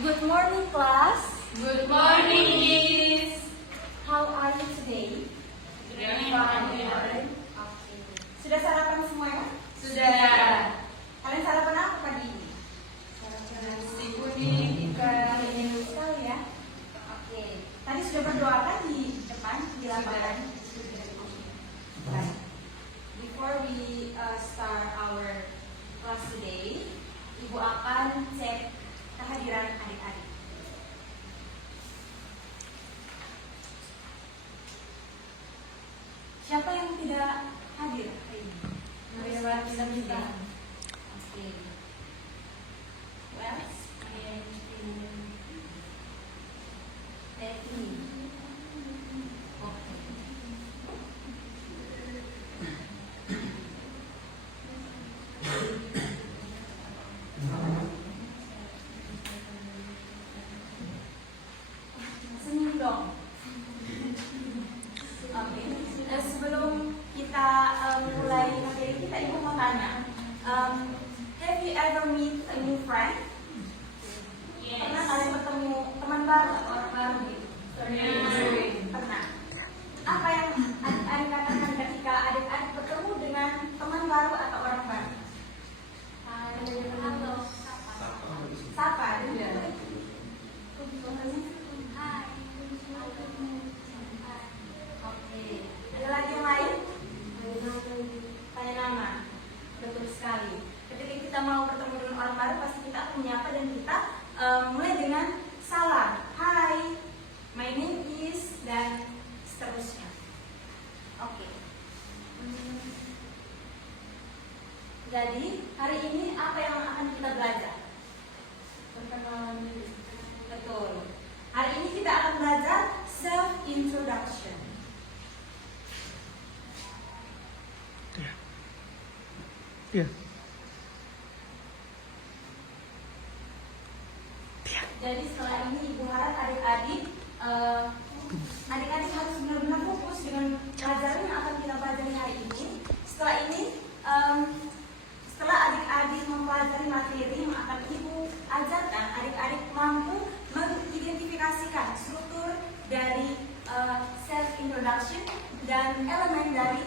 Good morning, class. Good morning, Miss. How are you today? Doing fine. Okay. Sudah sarapan semua ya? Sudah. Kalian sarapan apa pagi ini? Nasi kuning ikan. Enak sekali ya. Oke. Tadi sudah berdoa kan di depan di lapangan? Baik. Before we start our class today, Ibu akan cek kehadiran adik-adik. Siapa yang tidak hadir hari ini? Melewati kita. Oke. Well, Teti. Oke. Senyum dong. Oke. Sebelum kita mulai materi kita, Ibu mau tanya, have you ever meet a new friend? Pernah kalian bertemu teman baru atau orang baru gitu? Pernah. Apa yang adik-adik katakan ketika adik-adik bertemu dengan teman baru atau orang baru? Sapa. Oke. Ada lagi yang lain? Tanya nama. Betul sekali. Ketika kita mau bertemu dengan orang baru, pasti kita akan menyapa dan kita mulai dengan salam. Hai, my name is, dan seterusnya. Oke. Jadi hari ini apa yang akan kita belajar? Perkenalan diri. Betul. Hari ini kita akan belajar self introduction. Iya. Jadi setelah ini Ibu harap adik-adik harus benar-benar fokus dengan pelajaran yang akan kita pelajari hari ini. Setelah ini, setelah adik-adik mempelajari materi yang akan Ibu ajarkan, adik-adik mampu mengidentifikasikan struktur dari self introduction dan elemen dari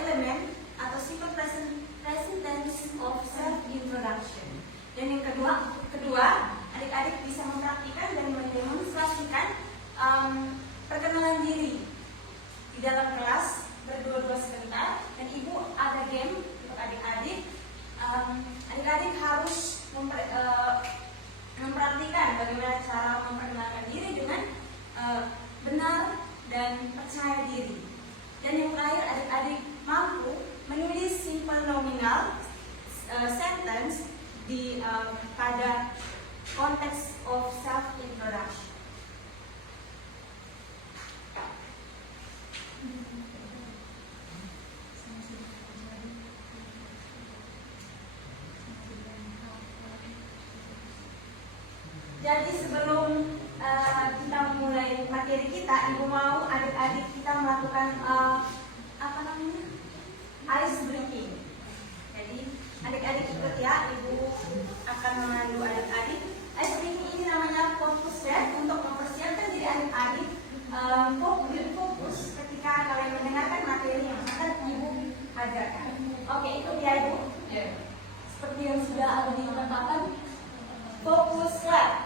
elemen atau simple present tense of self introduction. Dan yang kedua, adik-adik bisa mempraktikkan dan mendemonstrasikan perkenalan diri di dalam kelas berdua-dua sebentar. Dan Ibu ada game untuk adik-adik. Adik-adik harus mempraktikkan bagaimana cara memperkenalkan diri dengan benar dan percaya diri. Dan yang terakhir, adik-adik mampu menulis simple nominal sentence di pada konteks of self introduction. Jadi sebelum kita mulai materi kita, Ibu mau adik-adik kita melakukan ice breaking. Jadi adik-adik ikut ya, Ibu akan memandu adik-adik. Ice breaking ini namanya fokus ya, untuk mempersiapkan diri adik-adik fokus ketika kalian mendengarkan materi yang akan Ibu ajarkan. Oke, ikut ya Ibu. Seperti yang sudah ada dikatakan, fokus clap.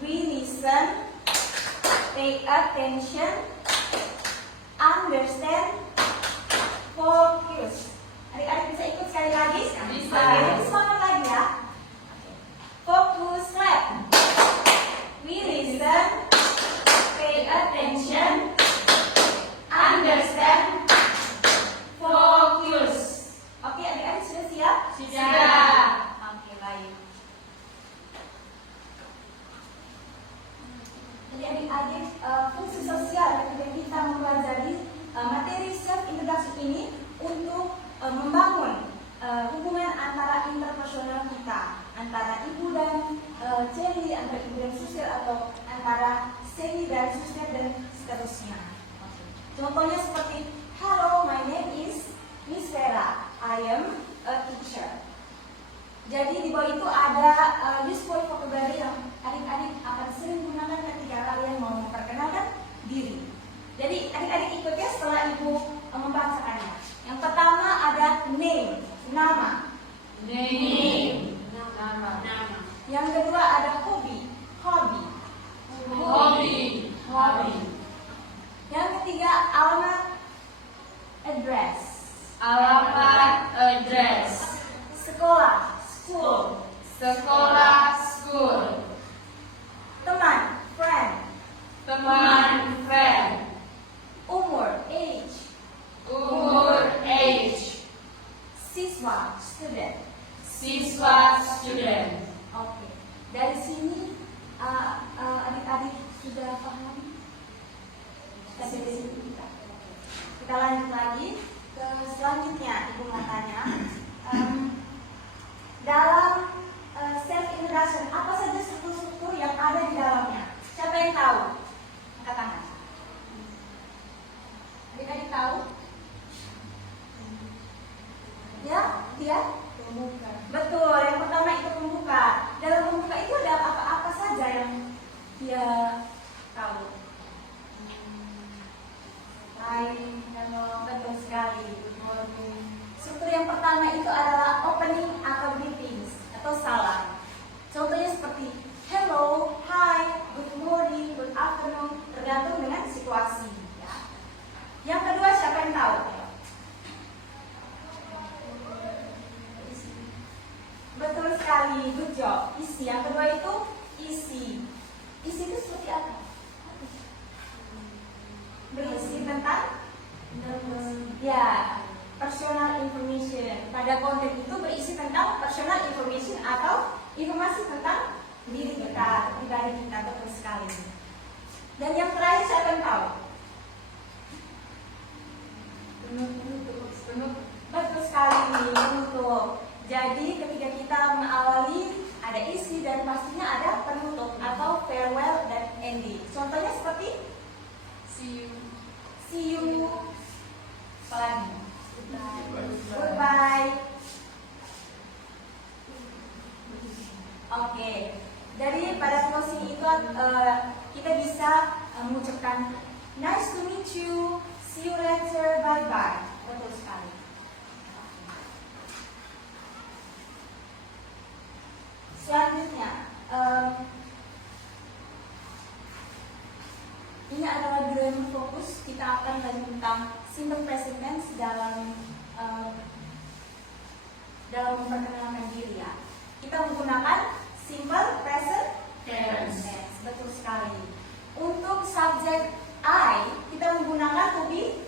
We listen, pay attention, understand, focus. Adik-adik bisa ikut sekali lagi? Bisa. Oke, semangat lagi ya. Fokus, clap. We listen, pay attention, understand, focus. Oke, adik-adik sudah siap? Sudah. Oke, baik. Jadi adik-adik, fungsi sosial ketika kita mempelajari materi self introduction ini untuk membangun hubungan antara interpersonal kita, antara ibu dan Celi, antara ibu dan Susir, atau antara Seni dan Susir, dan seterusnya. Contohnya seperti, hello, my name is Miss Vera, I am a teacher. Jadi di bawah itu ada useful vocabulary yang Yang kedua ada hobi. Hobi. Hobby. Yang ketiga alamat. Address. Alamat, address. Sekolah. School. Sekolah, school. Teman. Friend. Teman, friend. Umur. Age. Umur, age. Siswa. Student. Siswa, student. Oke. Dari sini adik-adik sudah paham? Sampai di sini kita lanjut lagi ke selanjutnya. Ibu mau tanya, dalam self introduction apa saja struktur-struktur yang ada di dalamnya? Siapa yang tahu? Angkat tangan. Adik-adik tahu? Ya, dia? Pembuka. Betul, yang pertama itu pembuka. Dalam pembuka itu ada apa-apa saja yang dia tahu? Hai, halo, betul sekali. Struktur yang pertama itu adalah opening atau greetings atau salam. Contohnya seperti hello, hi, good morning, good afternoon, tergantung dengan situasi. Ya. Yang kedua siapa yang tahu? Betul sekali, good job. Isi. Yang kedua itu isi. Isi itu seperti apa? Berisi tentang ya, personal information. Pada konten itu berisi tentang personal information atau informasi tentang diri kita, pribadi kita. Betul sekali. Dan yang terakhir siapa yang tahu? Betul sekali, penutup. Jadi ketika kita mengawali ada isi dan pastinya ada penutup atau farewell dan ending. Contohnya seperti see you, apalagi goodbye. Oke, dari pada closing itu kita bisa mengucapkan nice to meet you, see you later, bye bye. Betul sekali. Selanjutnya, ini adalah grammar fokus. Kita akan belajar tentang simple present tense dalam memperkenalkan diri ya. Kita menggunakan simple present tense. Betul sekali. Untuk subjek I, kita menggunakan to be.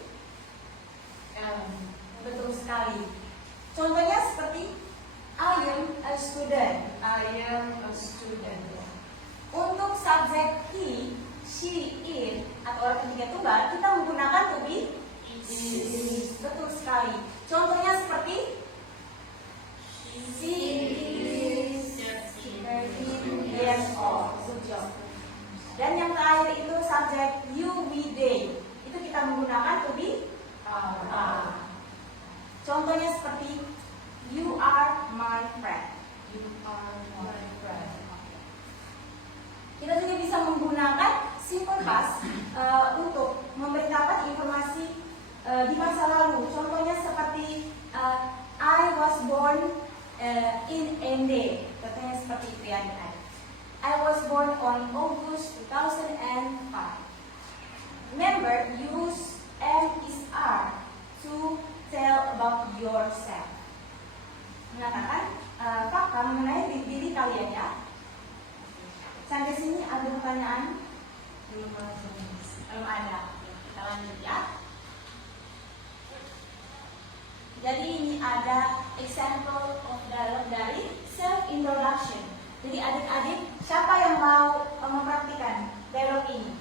Betul sekali. Contohnya seperti I am a student. Untuk subjek he, she, it atau orang ketiga tunggal, kita menggunakan to be is. Betul sekali. Contohnya seperti she is 13 years old. Good job. Dan yang terakhir itu subjek you, we, they. Itu kita menggunakan to be are. Contohnya seperti you are my friend. Kita juga bisa menggunakan simple past untuk memberitakan informasi di masa lalu. Contohnya seperti I was born in Ende. Contohnya seperti itu ya. I was born on August 2005. Remember, use am is are to tell about yourself. Mengatakan fakta mengenai diri kalian ya. Sampai sini ada pertanyaan? Belum ada. Kita lanjut ya. Jadi ini ada example of dialogue dari self introduction. Jadi adik-adik, siapa yang mau mempraktikkan dialog ini?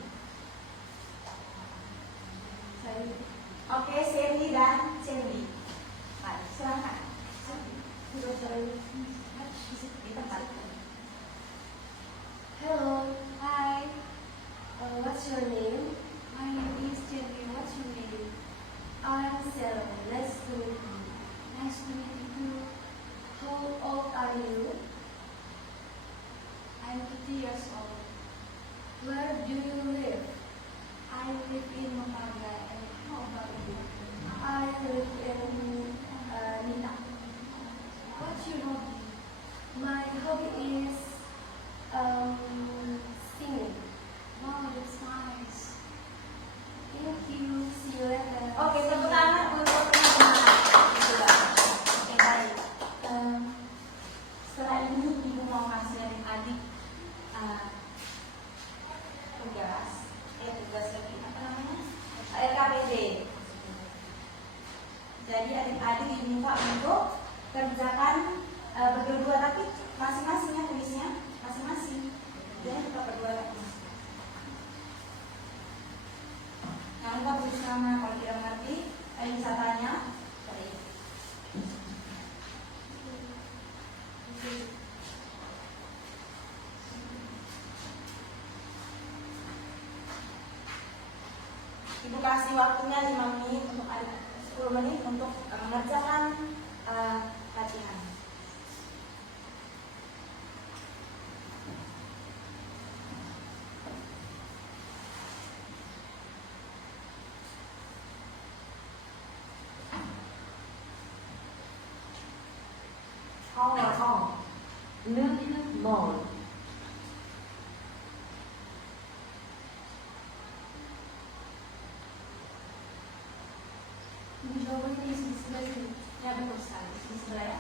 Oke, Sandy dan Cindy. Baik, silakan. Di tempat. Hello, hi. What's your name? My name is Cindy. What's your name? I'm Sarah. Nice to meet you. Nice to meet you too. How old are you? I'm 50 years old. Where do you live? I live in Mamaga. And how about you? I live in Nina. What's your hobby? My hobby is Ibu kasih waktunya 5 menit untuk 10 menit untuk mengerjakan latihan. nước bột jawabannya di sebelah sini. Ya betul sekali, di sebelah ya.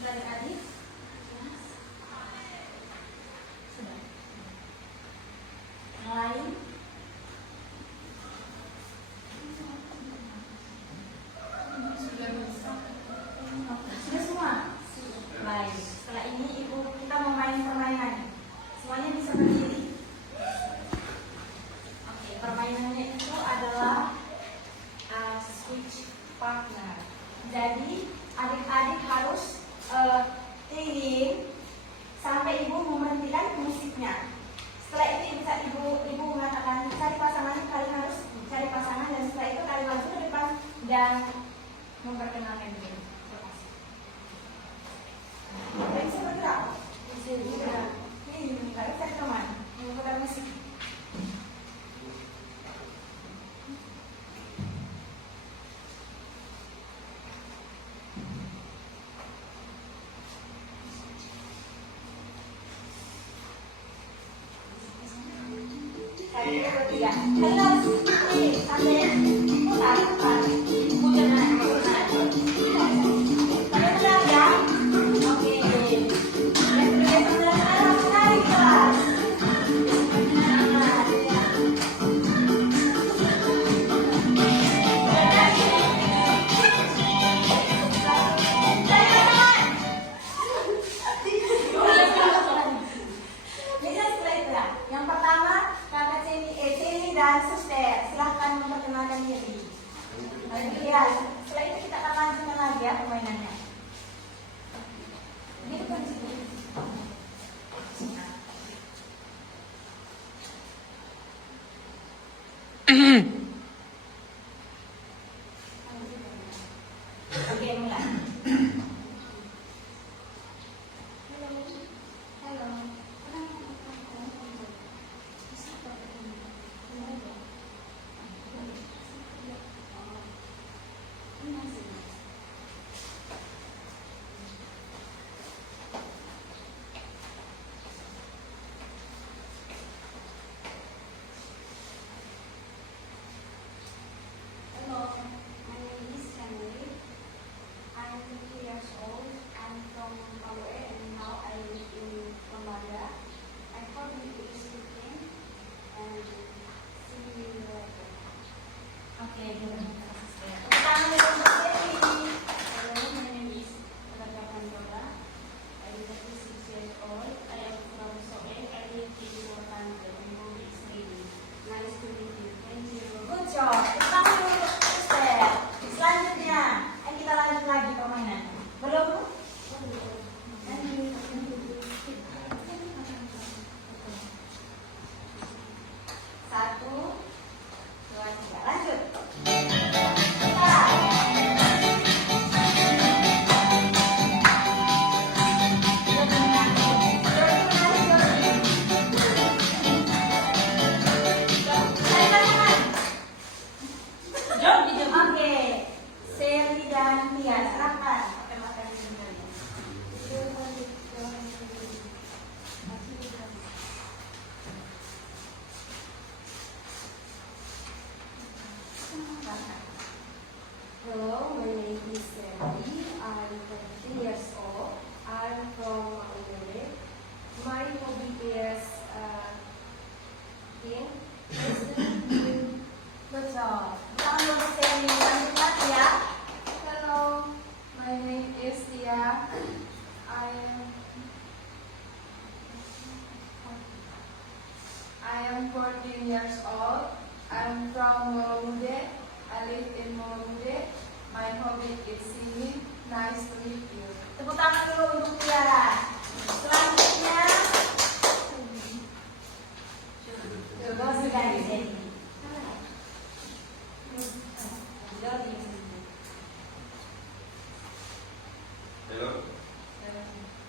Adik-adik, sudah. Yang lain? Sudah semua? Baik. Setelah ini kita mau main permainan. Semuanya bisa berdiri. Oke, permainannya itu adalah switch partner. Jadi adik-adik harus keliling sampai ibu memberhentikan musiknya. Setelah itu bisa ibu mengatakan cari pasangan, kalian harus cari pasangan, dan setelah itu kalian maju ke depan dan memperkenalkan diri. Kalian bisa bergerak. Bisa bergerak. Ini kalian cari teman, memputar musik. Kalian bertiga. Kalian harus sampai putar. Kalian benar ya? Oke. Yang berbiasa belajar harus naik kelas. Ya, setelah itu kita akan lanjutkan lagi ya permainannya. Ini bukan sini. Oke, mulai. Hello, my name is Emily. I'm 20 years old. I'm from Paue and now I live in Ramadan. My hobby is cooking and see you later. Oke, tepuk tangan untuk Dewi. Hello, my name is Raja Pandora. I am 36 years old. I am from Soe. I live in Northampton. My home is reading. Nice to meet you. Thank you. Good job. Tepuk tangan untuk Esther. Selanjutnya, kita lanjut lagi permainan. Belum? Satu, dua, tiga. Lanjut. Oke, Seri dan Tia, silakan pakai materi sendiri. Hello, my name is Sandy. I'm 13 years old. I'm from Maumere. My hobby is cooking. Good job. Tangan untuk Seri, lanjut lagi ya. Hello, my name is Tia. I am 14 years old. I'm from Malude. I live in Malude. My hobby is singing. Nice to meet you. Tepuk tangan dulu untuk Tia. Selanjutnya, coba sekali Seri. Hello,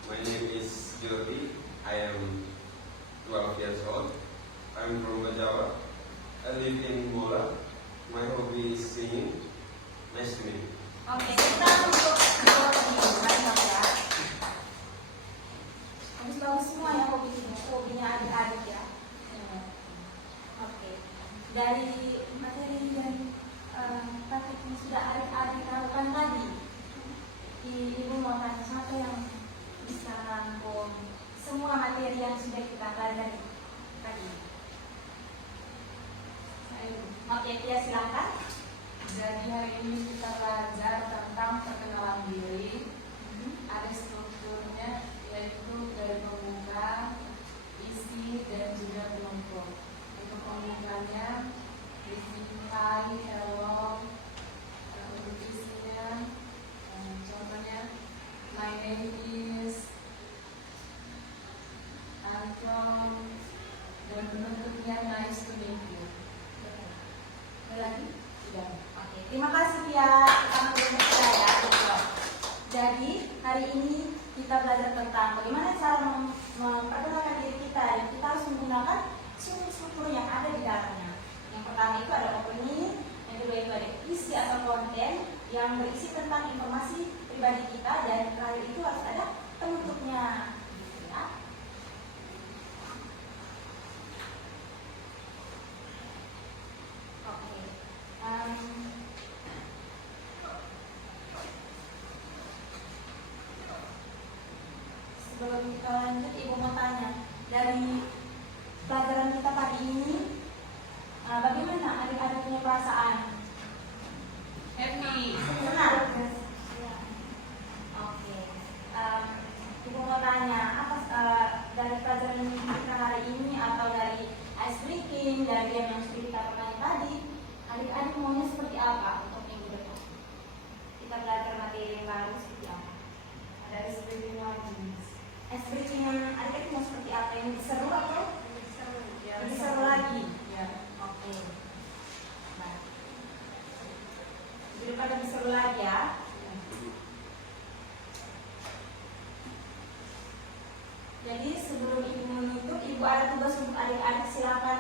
my name is Jordi. I am 12 years old. I'm from Jawa. I live in Mola. My hobby is singing. Nice to meet you. Oke, kita untuk Jordi. Mantap ya. Bagus semua ya hobinya adik-adik ya. Oke, dari materi dan praktik yang sudah adik-adik lakukan tadi, Ibu mau tanya siapa yang bisa rangkum semua materi yang sudah kita pelajari tadi. Oke, Tia silakan. Jadi hari ini kita belajar tentang perkenalan diri. Ada strukturnya, yaitu dari pembuka, isi, dan juga kelompok. Untuk pembukanya, isi hi, hello. Untuk isinya, contohnya, my name is, I'm from, dan penutupnya nice to meet you. Ada lagi? Tidak. Oke, terima kasih Tia. Kita berbicara ya. Jadi hari ini kita belajar tentang bagaimana cara memperkenalkan diri kita dan kita harus menggunakan struktur yang ada di dalamnya. Yang pertama itu ada opening, yang kedua itu ada isi atau konten yang berisi tentang informasi pribadi kita dan yang terakhir itu harus ada penutupnya. Gitu ya. Oke. Sebelum kita lanjut, Ibu mau tanya dari pelajaran kita pagi ini, bagaimana adik-adik punya perasaan? Happy. Senang? Oke. Ibu mau tanya, apa dari pelajaran kita hari ini atau dari ice breaking, dari yang sudah kita pernah tadi, adik-adik maunya seperti apa untuk minggu depan? briefing lagi. Es briefing adik-adik mau seperti apa? Yang seru atau Ya, lebih seru lagi? Ya. Oke. Baik. Jadi pada lebih seru lagi ya. Jadi sebelum ibu menutup, ibu ada tugas untuk adik-adik. Silakan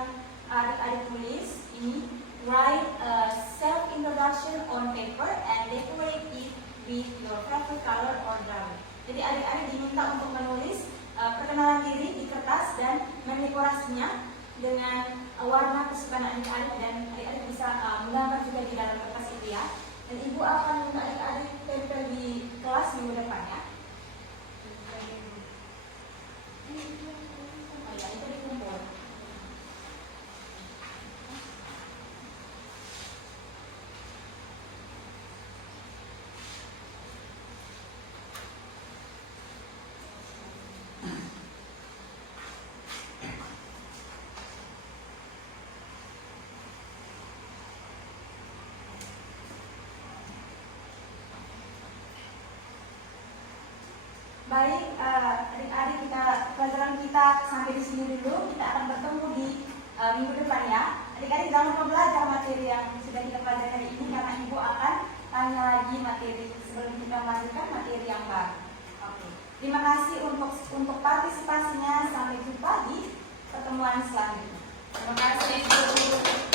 adik-adik tulis ini, write a self introduction on paper and decorate it with your favorite color or drawing. Jadi adik-adik diminta untuk menulis perkenalan diri di kertas dan mendekorasinya dengan warna kesukaan adik-adik, dan adik-adik bisa menggambar juga di dalam kertas itu ya. Dan ibu akan minta adik-adik tempel di kelas minggu depan ya. Oh ya, itu dikumpul. Baik, adik-adik, pelajaran kita sampai di sini dulu. Kita akan bertemu di minggu depan ya. Adik-adik jangan lupa belajar materi yang sudah kita pelajari hari ini, karena ibu akan tanya lagi materi sebelum kita melanjutkan materi yang baru. Oke. Terima kasih untuk partisipasinya. Sampai jumpa di pertemuan selanjutnya. Terima kasih.